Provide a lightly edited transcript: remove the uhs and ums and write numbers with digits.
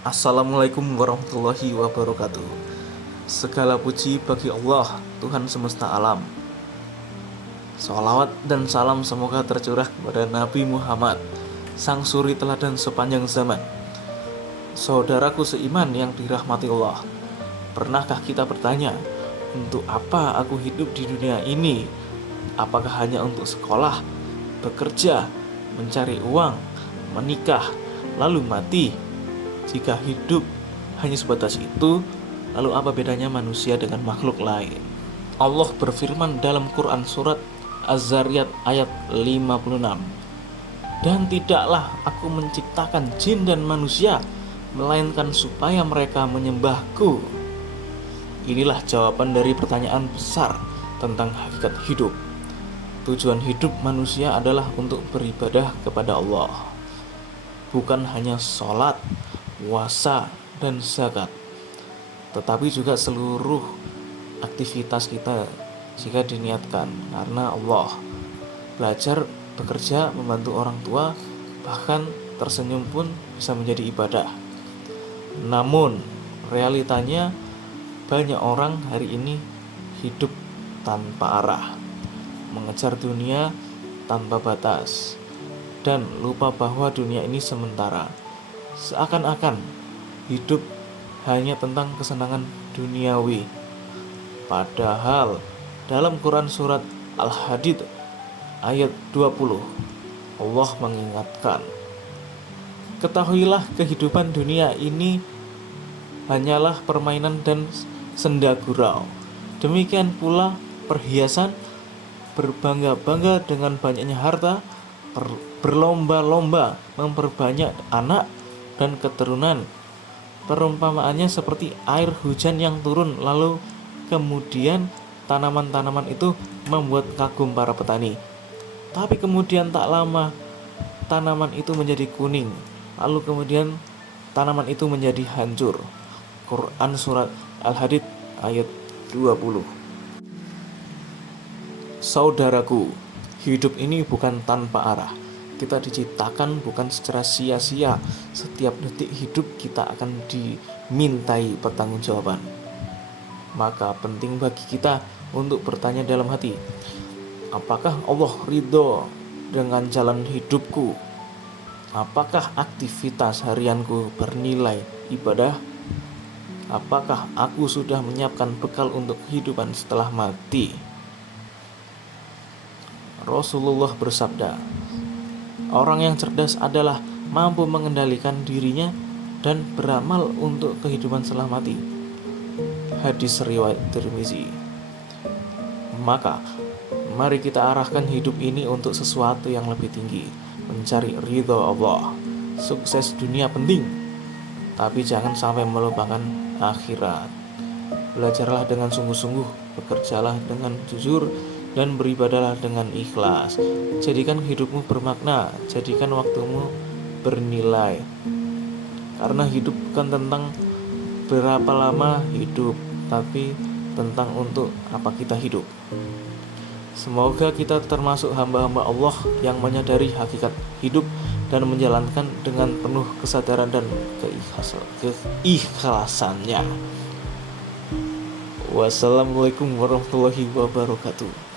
Assalamualaikum warahmatullahi wabarakatuh. Segala puji bagi Allah, Tuhan semesta alam. Salawat dan salam semoga tercurah kepada Nabi Muhammad, sang suri teladan sepanjang zaman. Saudaraku seiman yang dirahmati Allah, pernahkah kita bertanya, untuk apa aku hidup di dunia ini? Apakah hanya untuk sekolah, bekerja, mencari uang, menikah, lalu mati? Jika hidup hanya sebatas itu, lalu apa bedanya manusia dengan makhluk lain? Allah berfirman dalam Quran surat Az-Zariyat ayat 56, "Dan tidaklah aku menciptakan jin dan manusia, melainkan supaya mereka menyembahku." Inilah jawaban dari pertanyaan besar tentang hakikat hidup. Tujuan hidup manusia adalah untuk beribadah kepada Allah, bukan hanya sholat, puasa, dan zakat, tetapi juga seluruh aktivitas kita jika diniatkan karena Allah. Belajar, bekerja, membantu orang tua, bahkan tersenyum pun bisa menjadi ibadah. Namun realitanya banyak orang hari ini hidup tanpa arah, mengejar dunia tanpa batas, dan lupa bahwa dunia ini sementara. Seakan-akan hidup hanya tentang kesenangan duniawi. Padahal dalam Quran surat Al-Hadid ayat 20, Allah mengingatkan, "Ketahuilah kehidupan dunia ini hanyalah permainan dan senda gurau. Demikian pula perhiasan, berbangga-bangga dengan banyaknya harta, berlomba-lomba memperbanyak anak dan keturunan. Perumpamaannya seperti air hujan yang turun, lalu kemudian tanaman-tanaman itu membuat kagum para petani. Tapi kemudian tak lama tanaman itu menjadi kuning, lalu kemudian tanaman itu menjadi hancur." Quran surat Al-Hadid ayat 20. Saudaraku, hidup ini bukan tanpa arah. Kita diciptakan bukan secara sia-sia. Setiap detik hidup kita akan dimintai pertanggungjawaban. Maka penting bagi kita untuk bertanya dalam hati, apakah Allah ridho dengan jalan hidupku? Apakah aktivitas harianku bernilai ibadah? Apakah aku sudah menyiapkan bekal untuk kehidupan setelah mati? Rasulullah bersabda, "Orang yang cerdas adalah mampu mengendalikan dirinya dan beramal untuk kehidupan setelah mati." Hadis riwayat Tirmizi. Maka, mari kita arahkan hidup ini untuk sesuatu yang lebih tinggi, mencari ridho Allah. Sukses dunia penting, tapi jangan sampai melupakan akhirat. Belajarlah dengan sungguh-sungguh, bekerjalah dengan jujur, dan beribadahlah dengan ikhlas. Jadikan hidupmu bermakna, jadikan waktumu bernilai. Karena hidup bukan tentang berapa lama hidup, tapi tentang untuk apa kita hidup. Semoga kita termasuk hamba-hamba Allah yang menyadari hakikat hidup dan menjalankan dengan penuh kesadaran dan keikhlasannya. Wassalamualaikum warahmatullahi wabarakatuh.